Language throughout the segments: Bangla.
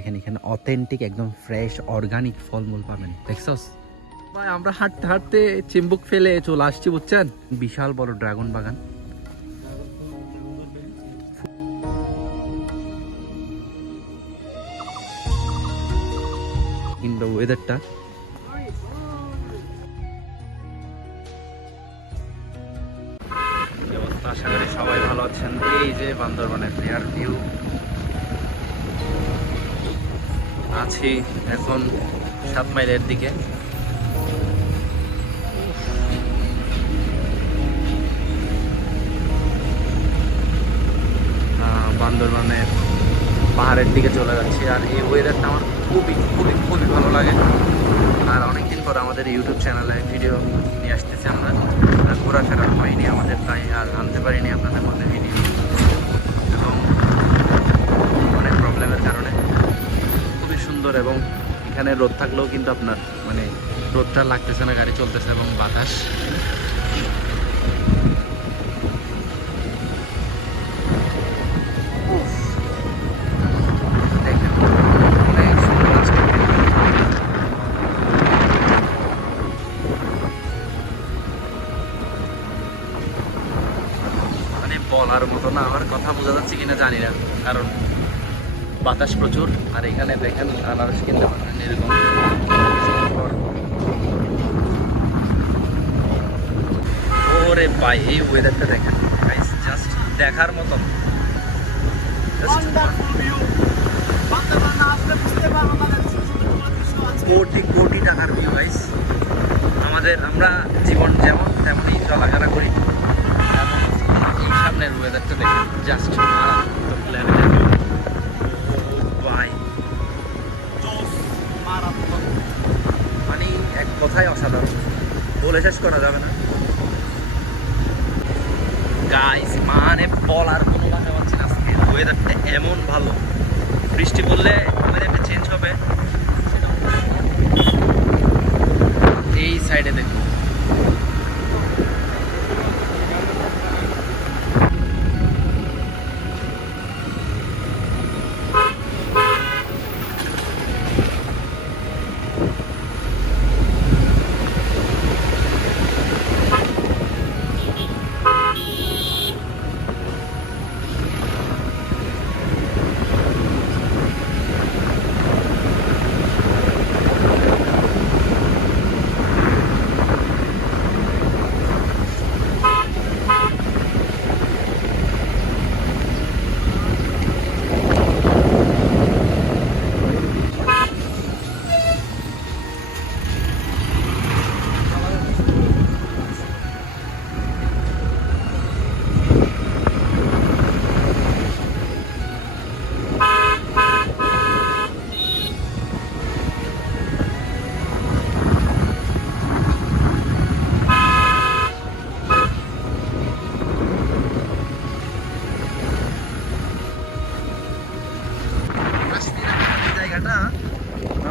এখানে অথেন্টিক একদম ফ্রেশ অর্গানিক ফলমূল পাবেন। দেখছস ভাই, আমরা হাঁটতে হাঁটতে চিম্বুক ফেলে চলে আসছি, বুঝছেন? বিশাল বড় ড্রাগন বাগান। কিন্তু ওয়েদারটা আশা করি সবাই ভালো আছেন। এই যে বান্দরবানের এয়ার ভিউ, আছি এখন 7 মাইলের দিকে। বান্দরবানের পাহাড়ের দিকে চলে যাচ্ছি। আর এই ওয়েদারটা আমার খুবই খুবই খুবই ভালো লাগে। আর অনেকদিন পর আমাদের ইউটিউব চ্যানেলে ভিডিও নিয়ে আসতেছি আমরা। ঘোরাফেরা হয়নি আমাদের, তাই আর আনতে পারিনি আপনাদের মধ্যে ভিডিও, এবং অনেক প্রবলেমের কারণে। খুবই সুন্দর, এবং এখানে রোদ থাকলেও কিন্তু আপনার মানে রোদটা লাগতেছে না, গাড়ি চলতেছে এবং বাতাস। বলার মতো না, আমার কথা বোঝা যাচ্ছে কিনা জানি না, কারণ বাতাস প্রচুর। আর এখানে দেখেন আনারস কিনতে পারেন এরকম। ওরে ভাই, এই ওয়েদারটা দেখেন গাইস, জাস্ট দেখার মতো। কোটি কোটি টাকার ভিউ গাইস। আমরা জীবন যেমন তেমনই চলাফেরা করি, এই সামনের ওয়েদারটা দেখেন জাস্ট মানে এক কথায় অসাধারণ, বলে শেষ করা যাবে না গাইস। মানে বলার কোনো ভাষা পাচ্ছি না, আজকে ওয়েদারটা এমন ভালো। বৃষ্টি পড়লে ওয়েদারটা চেঞ্জ হবে। এই সাইডে দেখুন,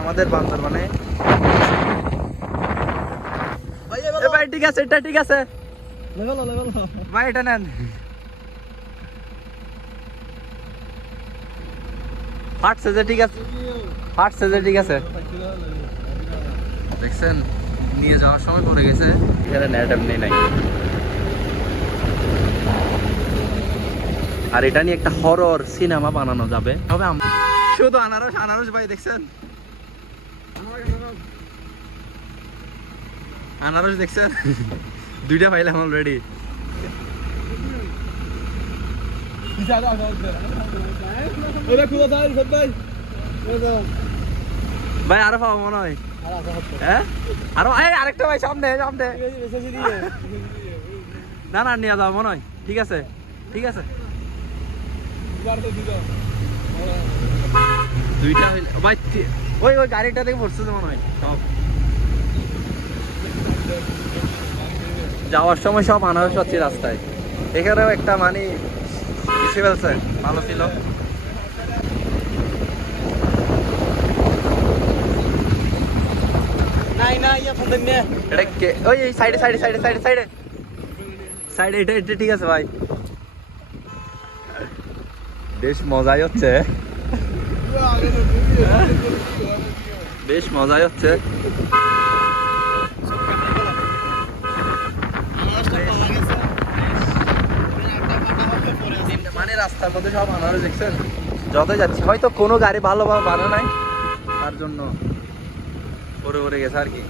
আমাদের বান্দরবানে। ভাই ঠিক আছে, এটা ঠিক আছে ভাই, এটা নেন। ফাটছে যে, ঠিক আছে, ফাটছে যে, ঠিক আছে। দেখছেন নিয়ে যাওয়ার সময় পড়ে গেছে, এখানে নেট এমনি নাই। আর এটা নিয়ে একটা হরর সিনেমা বানানো যাবে। তবে শুধু আনারস আনারস ভাই, দেখছেন আনারস দেখছেন, দুইটা পাইলাম অলরেডি। ভাই আরো পাবো মনে হয়, হ্যাঁ আরো আরেকটা ভাই, সামনে সামনে। না না, নিয়ে যাও মনে হয়। ঠিক আছে ঠিক আছে, দুইটা হইলে ভাই। ওই ওই গাড়িটা থেকে পড়ছে মনে হয় সব। যাওয়ার সময় সব আনারস পাচ্ছি রাস্তায়। এখানেও একটা মানে বেশি ফেলছে, ভালো ছিল। ওই সাইডে সাইডে সাইডে সাইডে সাইডে সাইডে, এটা এটা ঠিক আছে ভাই, বেশ মজাই হচ্ছে। বেশ মজাই হচ্ছে। মানে রাস্তার মধ্যে সব আনারস দেখছেন, যত যাচ্ছি হয়তো কোনো গাড়ি ভালোভাবে বানা নাই, তার জন্য পরে পরে গেছে আর কি।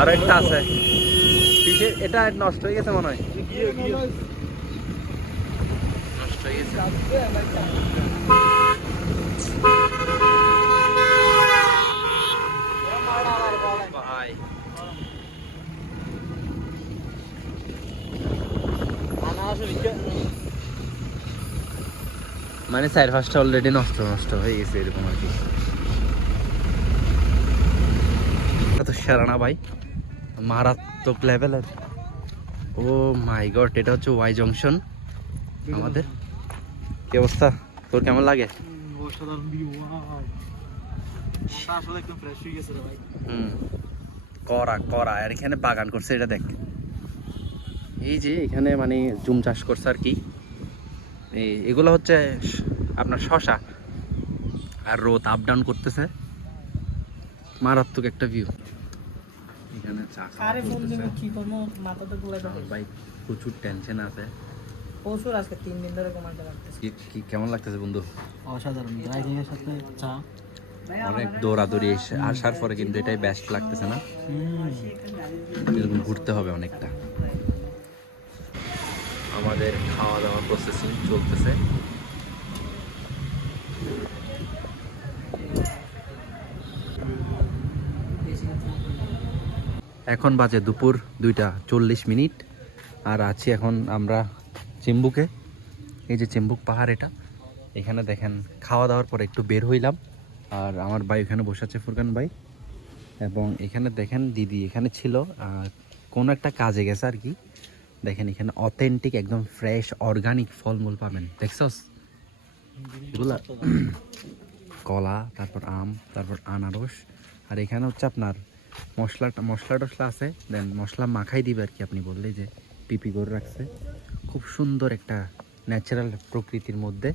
আর একটা আছে এটা নষ্ট হয়ে গেছে মনে হয়, নষ্ট হয়ে গেছে। ভাই মানে 4-5টা অলরেডি নষ্ট নষ্ট হয়ে গেছে এরকম আর কি। এত সেরা ভাই, মারাত্মক লেভেলের। ও মাই গড, এটা হচ্ছে ওয়াই জংশন আমাদের। কি অবস্থা, তোর কেমন লাগে? করা করা আর এখানে বাগান করছে, এটা দেখ। এই যে এখানে মানে জুম চাষ করছে আর কি। এগুলো হচ্ছে আপনার শশা, আর রোদ আপ ডাউন করতেছে, মারাত্মক একটা ভিউ। এখানে চা ভাই প্রচুর টেনশন আছে, প্রচুর। আজকে 3 দিন ধরে কমাতে লাগতেছে। কি কেমন লাগতেছে বন্ধু? অসাধারণ। ড্রাইভিং এর সাথে চা, অনেক দৌড়াদৌড়ি আসার পরে কিন্তু এটাই বেস্ট লাগতেছে না? এরকম ঘুরতে হবে অনেকটা। আমাদের খাওয়া দাওয়া প্রসেসিং চলতেছে। এখন বাজে দুপুর 2:40, আর আছি এখন আমরা চিম্বুকে। এই যে চিম্বুক পাহাড়, এটা এখানে দেখেন খাওয়া দাওয়ার পরে একটু বের হইলাম, আর আমার ভাই এখানে বসে আছে, ফুরকান ভাই। এবং এখানে দেখেন দিদি এখানে ছিল, কোনো একটা কাজে গেছে আর কি। দেখেন এখানে অথেন্টিক একদম ফ্রেশ অর্গানিক ফলমূল পাবেন, দেখছস এগুলা? কলা, তারপর আম, তারপর আনারস। আর এখানে হচ্ছে আপনার মশলা টশলা আছে, দেন মশলা মাখাই দিবে আর কি। আপনি বললেই যে পিপি করে রাখছে, খুব সুন্দর একটা ন্যাচারাল প্রকৃতির মধ্যে,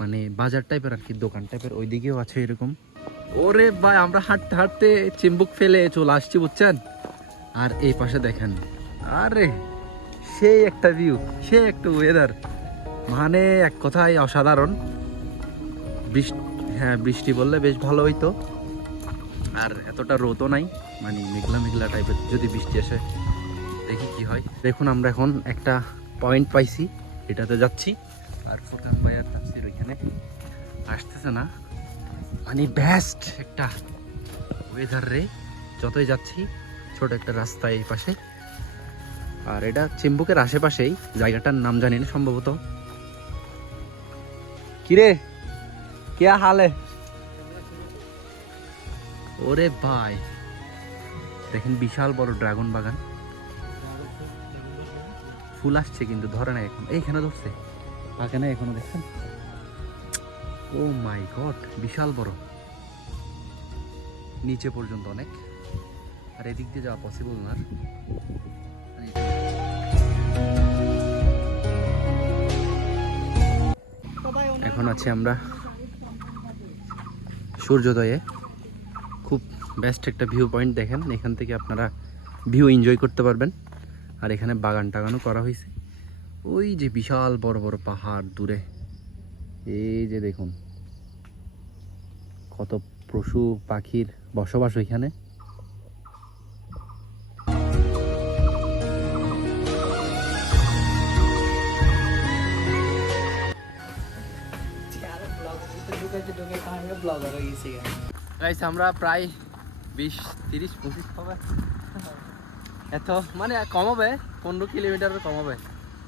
মানে বাজার টাইপের আর কি, দোকান টাইপের। ওইদিকেও আছে এরকম। ওরে ভাই, আমরা হাঁটতে হাঁটতে চিম্বুক ফেলে চলে আসছি, বুঝছেন? আর এই পাশে দেখেন, আরে সেই একটা ভিউ, সেই একটা ওয়েদার, মানে এক কথায় অসাধারণ। হ্যাঁ, বৃষ্টি বললে বেশ ভালো হইতো, আর এতটা রোদও নাই, মানে মেঘলা মেঘলা টাইপের। যদি বৃষ্টি আসে দেখি কি হয়। দেখুন আমরা এখন একটা পয়েন্ট পাইছি, এটাতে যাচ্ছি। আর ফুরকান ভাই আর তাফসীর ওইখানে আসতেছে না, মানে বেস্ট একটা ওয়েদার রে। যতই যাচ্ছি, ছোট একটা রাস্তা এই পাশে, আর এটা চিম্বুকের আশেপাশেই, জায়গাটার নাম জানি না সম্ভবত। কিরে কে হালে? ওরে ভাই দেখেন বিশাল বড় ড্রাগন বাগান, ফুল আসছে কিন্তু ধরে না এখন। এইখানে ধরছে বাগানে এখনো, দেখছেন? ও মাই গড, বিশাল বড়, নিচে পর্যন্ত অনেক। আর এদিক দিয়ে যাওয়া পসিবল না। এখন আছি আমরা সূর্যোদয়ে, খুব বেস্ট একটা ভিউ পয়েন্ট। দেখেন এখান থেকে আপনারা ভিউ এনজয় করতে পারবেন। আর এখানে বাগান টাগানও করা হয়েছে। ওই যে বিশাল বড় বড় পাহাড় দূরে, এই যে দেখুন কত পশু পাখির বসবাস ওইখানে। আমরা প্রায় 20-30-25 হবে, এত মানে কম হবে, 15 কিলোমিটারের কম হবে।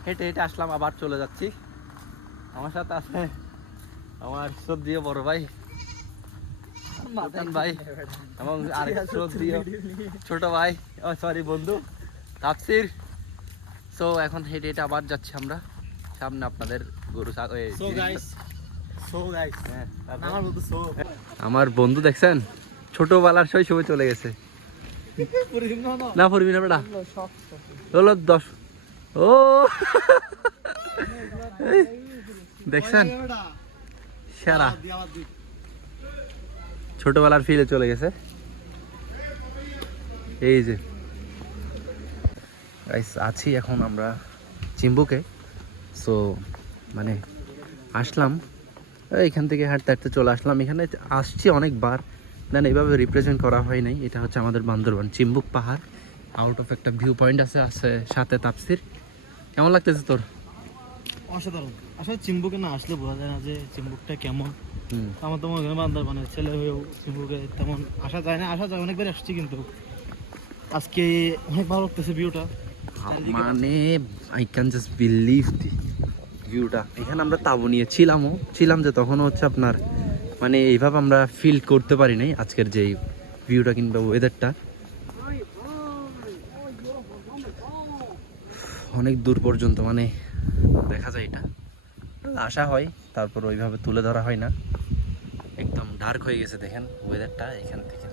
হেঁটে হেঁটে আসলাম, আবার চলে যাচ্ছি। আমার সাথে আছে আমার শ্রদ্ধেয় বড় ভাই ভাই, এবং আরেক শ্রদ্ধেয় ছোট ভাই, সরি বন্ধু তাফসীর। সো এখন হেঁটে হেঁটে আবার যাচ্ছি আমরা সামনে। আপনাদের গরু আমার বন্ধু দেখছেন, ছোটবেলার শৈশবে চলে গেছে না, পড়বি না বেটা, হলো ও দেখছেন সেরা ছোটবেলার ফিরে চলে গেছে। এই যে গাইস আছি এখন আমরা চিম্বুকে। সো মানে আসলাম এইখান থেকে হাঁটতে হাঁটতে চলে আসলাম। এখানে আসছি অনেকবার, দেন এইভাবে রিপ্রেজেন্ট করা হয় নাই। এটা হচ্ছে আমাদের বান্দরবান চিম্বুক পাহাড়। আউট অফ একটা ভিউ পয়েন্ট আছে সাথে তাপসির। কেমন লাগতেছে তোর? অসাধারণ। আসলে চিম্বুকে না আসলে বোঝা যায় না যে চিম্বুকটা কেমন। হুম আমার তো মনে হয় বান্দরবানের ছেলে হয়েও চিম্বুকে তেমন আসা যায় না। আসা যায়, অনেকবার আসছি, কিন্তু আজকে অনেক ভালো লাগতেছে ভিউটা। মানে আই ক্যান জাস্ট বিলিভ দি ভিউটা। এখানে আমরা তাবু নিয়ে ছিলাম যে তখন হচ্ছে আপনার মানে এইভাবে আমরা ফিল করতে পারি নাই আজকের যে ভিউটা কিংবা ওয়েদারটা। অনেক দূর পর্যন্ত মানে দেখা যায় এটা, আসা হয় তারপর ওইভাবে তুলে ধরা হয় না। একদম ডার্ক হয়ে গেছে দেখেন ওয়েদারটা এখান থেকে।